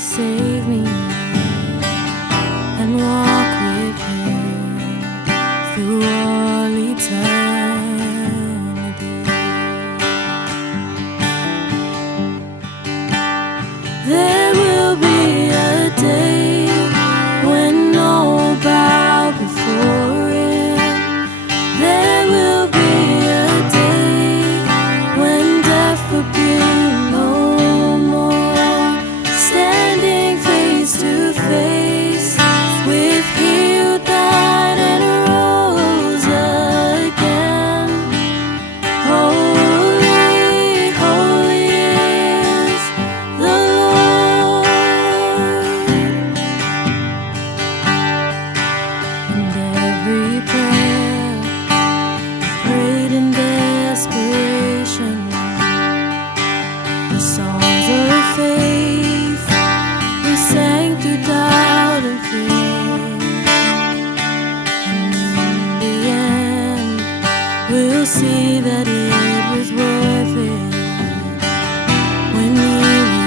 save me and walk with Him through all eternity. There will be a day when all will bow before Him. There will be a day when death will be no more, standing face to face with He who died and rose again. Holy, holy is the Lord. And every prayer prayed in desperation, the songs of faith we sang through doubt and fear, and in the end we'll see that it was worth it when He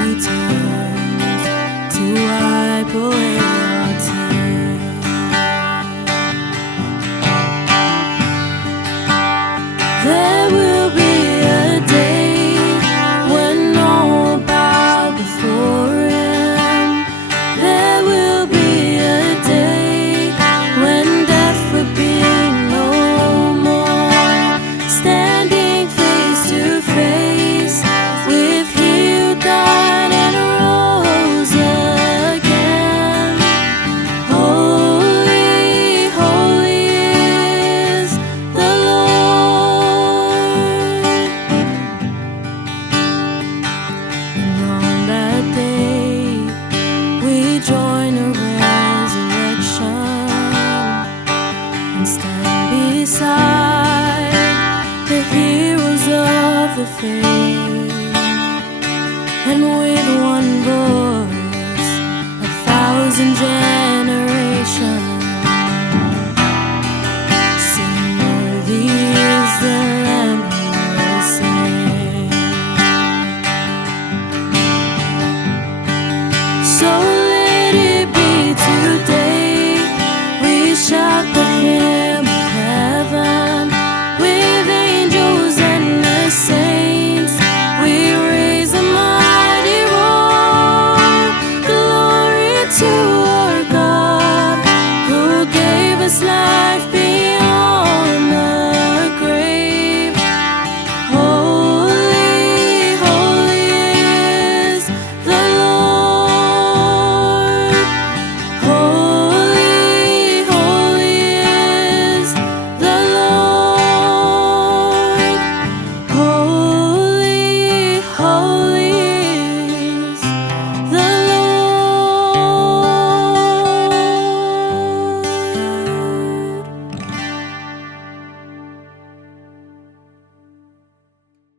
returns to wipe away our tears. There will be a day when all will bow before Him. There will be a day when death will be no more, standing face to face with He who died and rose again. Holy, holy is the Lord. And on that day we join a resurrection and stand beside the heroes of the faith, and with one voice 1,000 generations sing, worthy is the Lamb who was slain. So